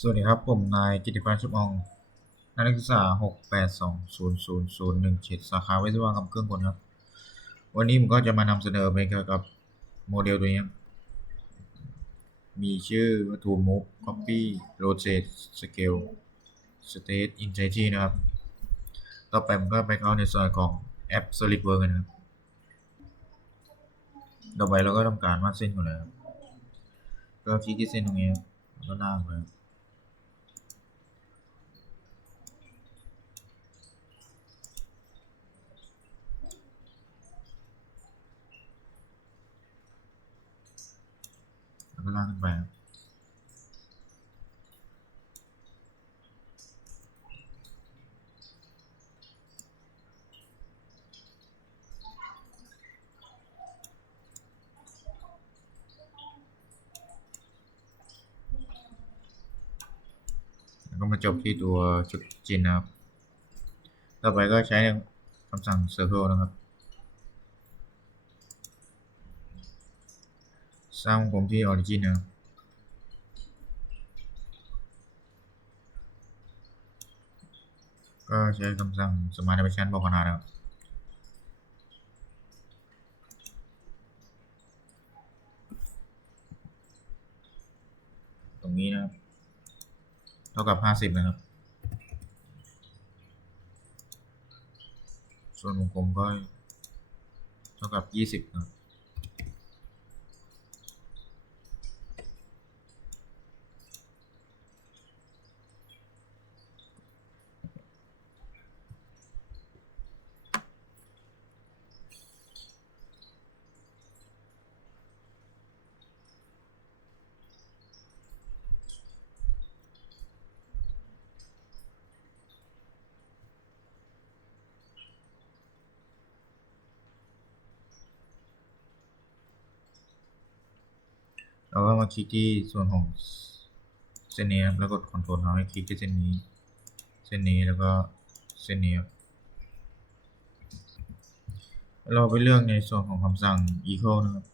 สวัสดีครับผมนายกิติพันธ์ชุบอองนักศึกษา682000017สาขาวิศวกรรมเครื่องกลครับวันนี้ผมก็จะมานำเสนอไปเกี่ยวกับโมเดลตัวนี้ครับมีชื่อว่า To Move Copy Rotate Scale State Integrity นะครับต่อไปผมก็ไปเข้าในส่วนของแอป SolidWorks กันนะครับต่อไปเราก็ทำการวาดเส้นก่อนเลยครับก็คลิกที่เส้นตรงนี้ครับแล้วก็ลากไปครับแล้วก็ลากขึ้นไปครับแล้วก็มาจบที่ตัวจุดจินนะครับต่อไปก็ใช้คำสั่ง Circle นะครับ สร้างวงกลมที่ Origin นะครับก็ใช้คำสั่ง Smart Dimension บอกขนาดนะครับตรงนี้นะครับเท่ากับ50นะครับส่วนวงกลมก็เท่ากับ20นะครับเราก็มาคลิกที่ส่วนของเส้นนี้ครับแล้วกด Ctrl ทำให้คลิกที่เส้นนี้เส้นนี้แล้วก็เส้นนี้ครับเราไปเลือกในส่วนของคำสั่ง Equal นะครับ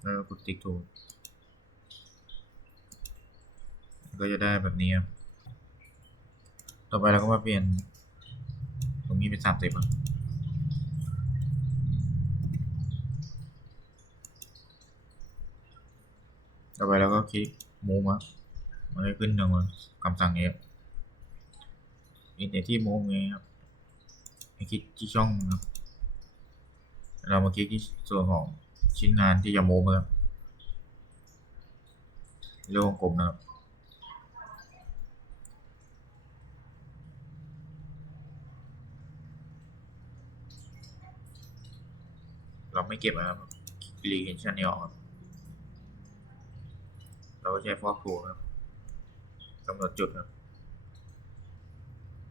แล้วกดติ๊กถูกก็จะได้แบบนี้ครับต่อไปเราก็มาเปลี่ยนตรงนี้เป็น30ครับต่อไปเราก็คลิก Move ครับมันจะขึ้นหนึ่งคำสั่ง F ในที่ Move ไงครับให้คลิกที่ช่องครับเรามาคลิกที่ส่วนของชิ้นงานที่จะ Move ครับเรียกวงกลมนะครับเราไม่เก็บนะครับรีเ e นชันนี้ออกครับเราก็ใช้ฟอกทูครับกำหนดจุดครับ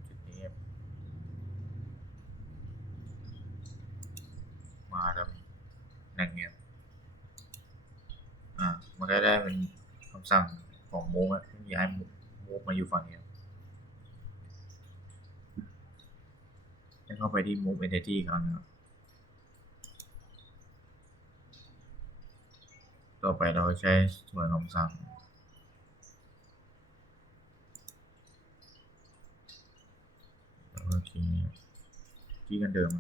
จุดนี้ครับมาทำนั่นเงี้ยมันก็ได้เป็นคำสั่งของมูฟที่ย้ายมูฟมาอยู่ฝั่งนี้ครับแล้วเข้าไปที่ move entity อีกครั้งนะครับต่อไปเราใช้ส่วนคำสั่งแล้วก็ที่กันเดิม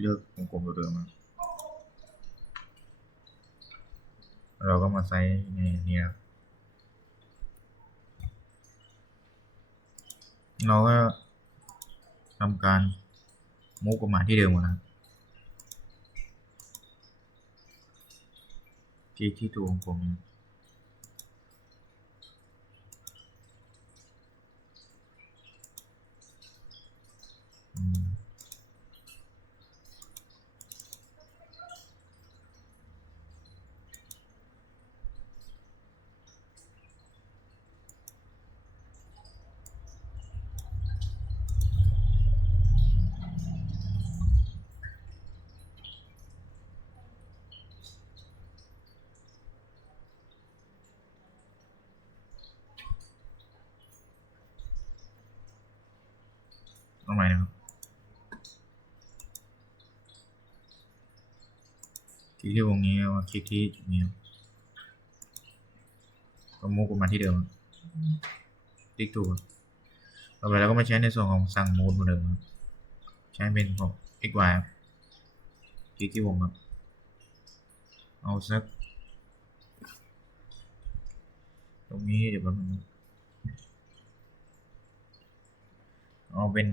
เลือกวงกลมตัวเดิมครับเราก็มาใช้ในนี้ครับเราก็ทำการมูฟกลับมาที่เดิมนะครับที่ตัววงกลมอืม ต้องไหนนะครับคลิกที่วงนี้แล้วคลิกที่จุดนี้ก็มูฟมาที่เดิมคลิกถูกต่อไปเราก็มาใช้ในส่วนของสั่งมูดเหมือนเดิมครับใช้เป็นของ xy คลิกที่วงครับเอาสักตรงนี้เดี๋ยวแป๊บนึงเอาเป็น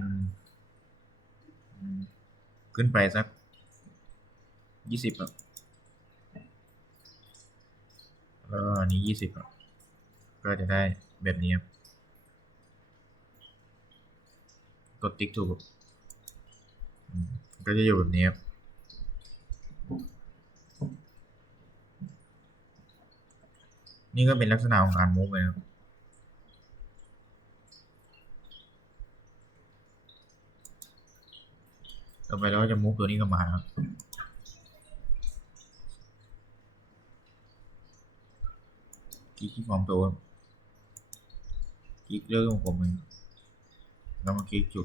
ขึ้นไปสัก20ครับแล้วอันนี้20ครับก็จะได้แบบนี้ครับกดติ๊กถูกก็จะอยู่แบบนี้ครับนี่ก็เป็นลักษณะของการมูฟเลยครับต่อไปเราก็จะมูฟตัวนี้กลับมาครับคลิกที่ฟอร์มตัวคลิกเลือกของผมเองแล้วมาคลิกจุด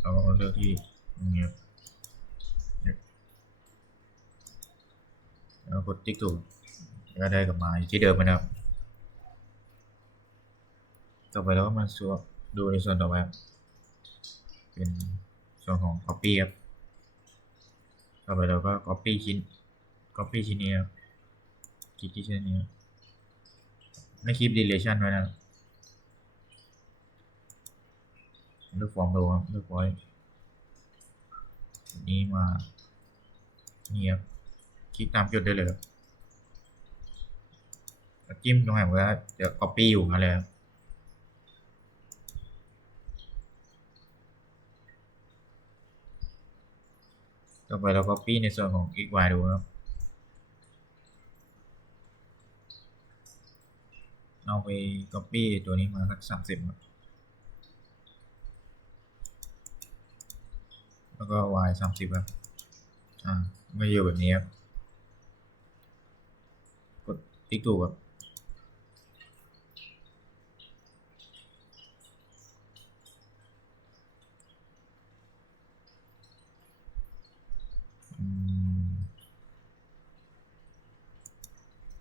เราก็มาเลือกที่ตรงนี้แล้วกดติ๊กถูกก็ได้กลับมาที่เดิมนะครับ ต่อไปเราก็มาดูในส่วนต่อไปเป็นส่วนของ copy ครับต่อไปเราก็ copy ชิ้นนี้ครับคลิกที่ชิ้นนี้ไม่คลิป deletion ไว้นะเลือกฟอร์มตัวเลือกไว้นี้มานี่ครับคลิกตามจุดได้เลยจิ้มตรงไหนก็จะ copy อยู่มาเลยต่อไปเรา copy ในส่วนของ xy ดูครับเอาไป copy ตัวนี้มาสัก30ครับแล้วก็ y 30ครับไม่อยู่แบบนี้ครับกดติ๊กถูกครับ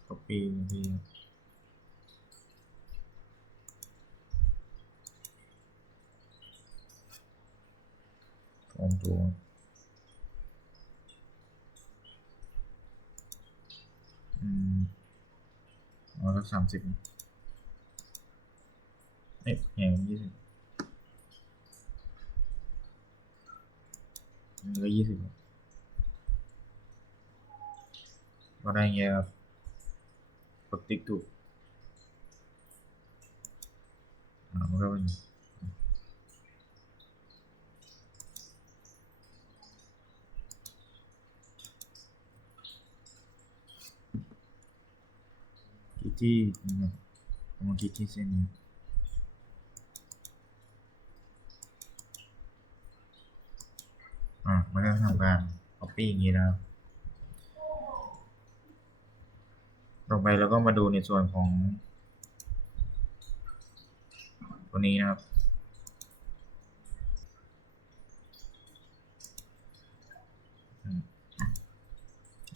copy ที่ฟอร์มตัวเอาสัก30เอ๊ะแหง20แล้วก็20ก็ได้เงี้ยครับกดติ๊กถูกมันก็เป็นคลิกที่มาคลิกที่เส้นนี้มันก็ทำการ copy อย่างนี้นะครับต่อไปเราก็มาดูในส่วนของตัวนี้นะครับ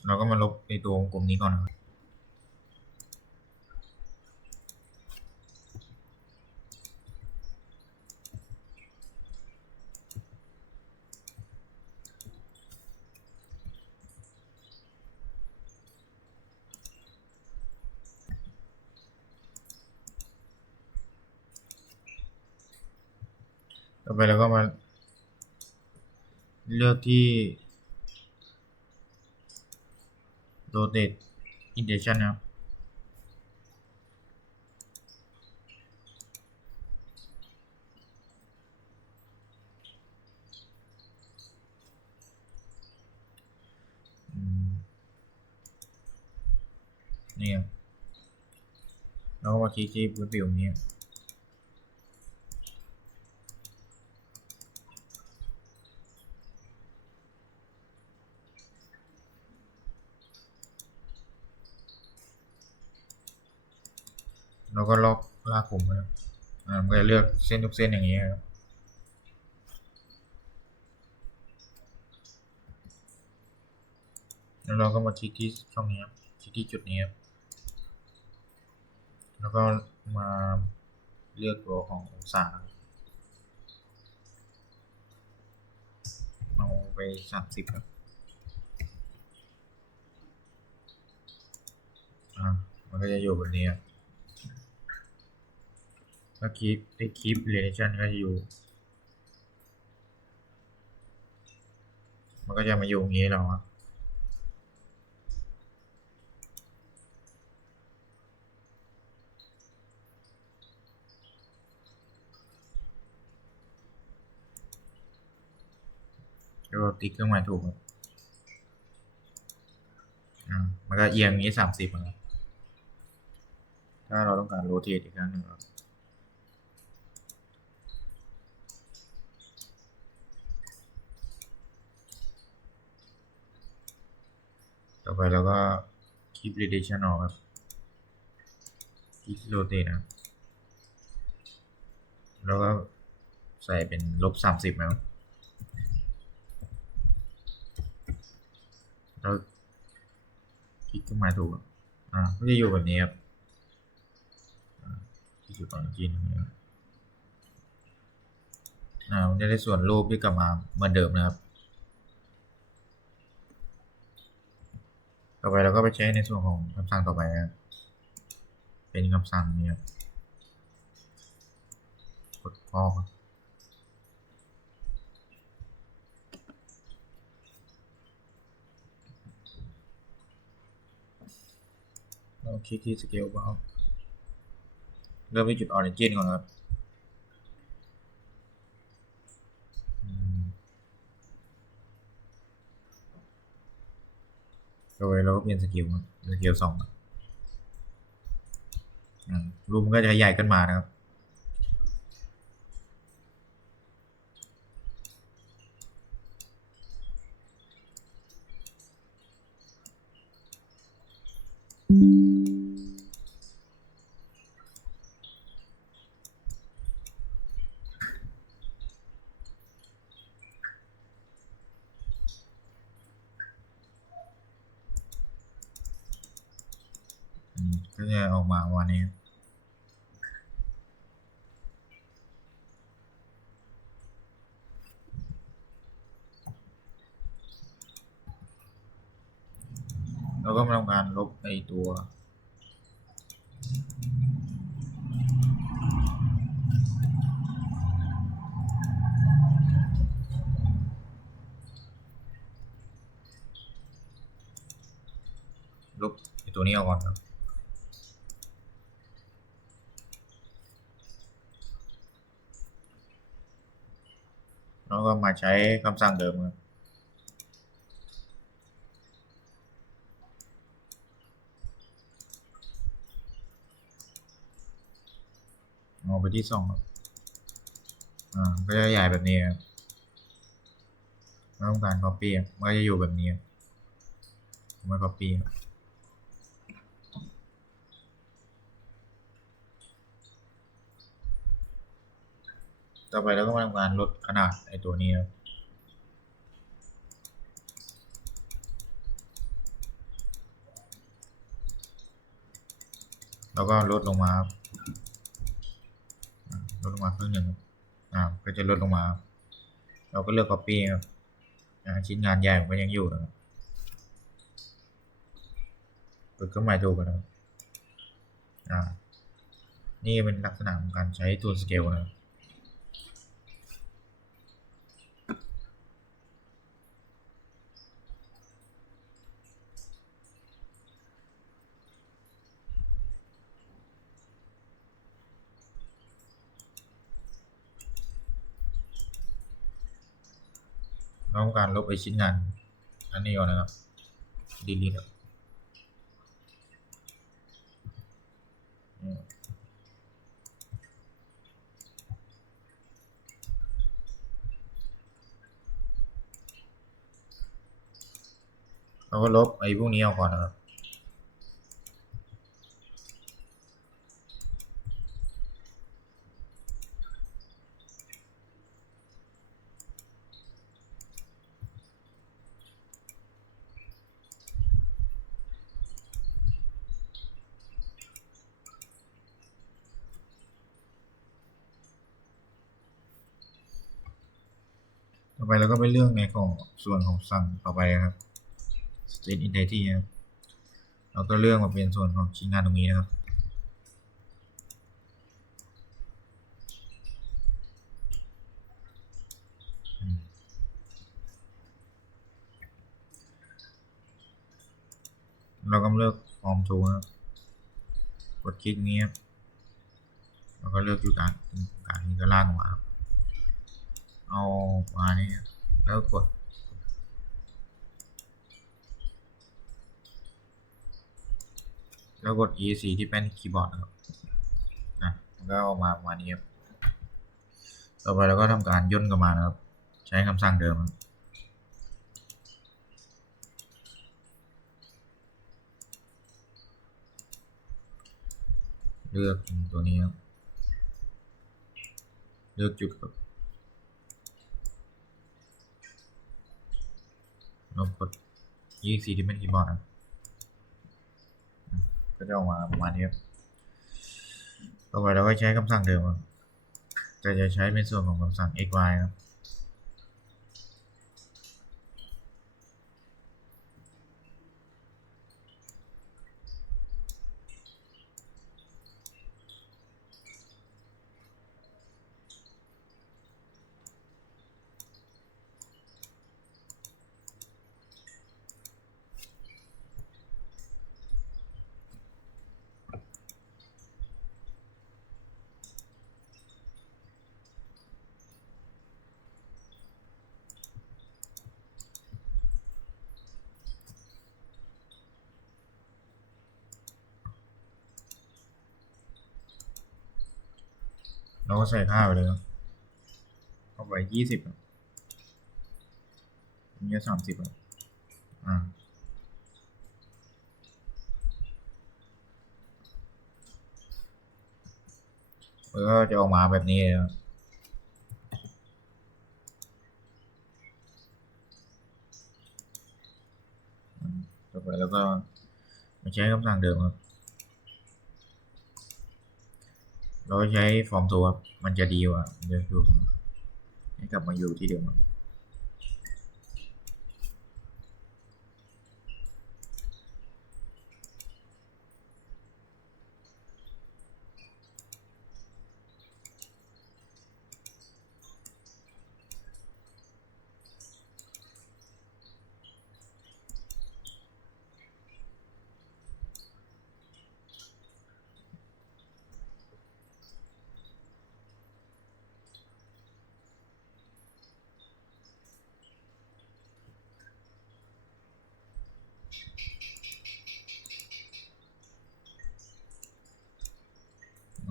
เราก็มาลบในตัววงกลมนี้ก่อนนะครับต่อไปเราก็มาเลือกที่ rotate indication นะครับนี่ครับแล้วก็มาคลิกที่พื้นผิวนี้แล้วก็ลากผมนะครับ มันก็จะเลือกเส้นทุกเส้นอย่างนี้ครับแล้วเราก็มาคลิกที่ช่องนี้ครับคลิกที่จุดนี้ครับแล้วก็มาเลือกตัวขององศาเอาไป30ครับมันก็จะอยู่แบบนี้ครับถ้าคลิป relation ก็จะอยู่มันก็จะมาอยู่อย่างนี้เราครับแล้วก็ติ๊กเครื่องหมายถูกครับมันก็เอียงอย่างนี้30ครับถ้าเราต้องการโรเตทอีกครั้งหนึ่งครับต่อไปเราก็คลิป relation ออกครับคลิกโรเตทนะครับแล้วก็ใส่เป็น-30นะครับแล้วคลิกเครื่องหมายถูกก็จะอยู่แบบนี้ครับที่จุดก่อนจีนนะครับมันจะได้ส่วนรูปที่กลับมาเหมือนเดิมนะครับต่อไปเราก็ไปใช้ในส่วนของคำสั่งต่อไปนะครับเป็นคำสั่งนี้ครับกดพอครับเราคลิกที่ scale bar เริ่มที่จุด origin ก่อนครับโดยเราก็เปลี่ยนสกิลสกิล2รูปมันก็จะใหญ่ขึ้นมานะครับก็จะออกมาวันนี้เราก็มาทำการลบไอตัวลบไอตัวนี้ออกก่อนครับแล้วก็มาใช้คำสั่งเดิมครับเอาไปที่2ครับก็จะใหญ่แบบนี้ครับไม่ต้องการ copy มันก็จะอยู่แบบนี้ไม่ copy ต่อไปเราก็มาทำการลดขนาดไอตัวนี้ครับแล้วก็ลดลงมาครับลดลงมาครึ่งหนึ่งก็จะลดลงมาเราก็เลือก copy ครับชิ้นงานใหญ่มันก็ยังอยู่นะครับกดเครื่องหมายถูกนะครับนี่เป็นลักษณะของการใช้ tool scale นะครับเราต้องการลบไอชิ้นงานอันนี้ก่อนนะครับ delete ครับเราก็ลบไอ้พวกนี้ออกก่อนนะครับ อไปเราก็ไปเลือกในของส่วนของสั่งต่อไปครับ State Entity นะครับเราก็เลือกมาเป็นส่วนของชิ้นงานตรงนี้นะครับเราก็เลือก Form to นะครับกดคลิกนี้ครับเราก็เลือกจุดการนี้ก็ลากออกมาครับเอามานี้แล้วกดESC ที่เป็นคีย์บอร์ดนะครับมันก็ออกมาประมาณนี้ครับต่อไปเราก็ทำการย่นกลับมานะครับใช้คำสั่งเดิมเลือกตัวนี้ครับเลือกจุดครับแล้วกด ESC ที่เป็นคีย์บอร์ดครับก็จะออกมาประมาณนี้ครับต่อไปเราก็ใช้คำสั่งเดิมครับแต่จะใช้เป็นส่วนของคำสั่ง xy ครับเราก็ใส่ค่าไปเลยครับเข้าไป20ครับนี่30ครับแล้วก็จะออกมาแบบนี้เลยครับต่อไปแล้วก็มาใช้คำสั่งเดิมครับเราใช้ฟอร์มตัวมันจะดีกว่าเดี๋ยวดูให้กลับมาอยู่ที่เดิม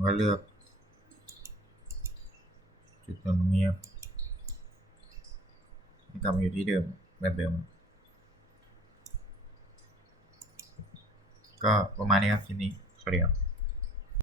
ก็เลือกจุดตรงนี้ครับให้กลับมาอยู่ที่เดิมแบบเดิมก็ประมาณนี้ครับทีนี้สวัสดีครับ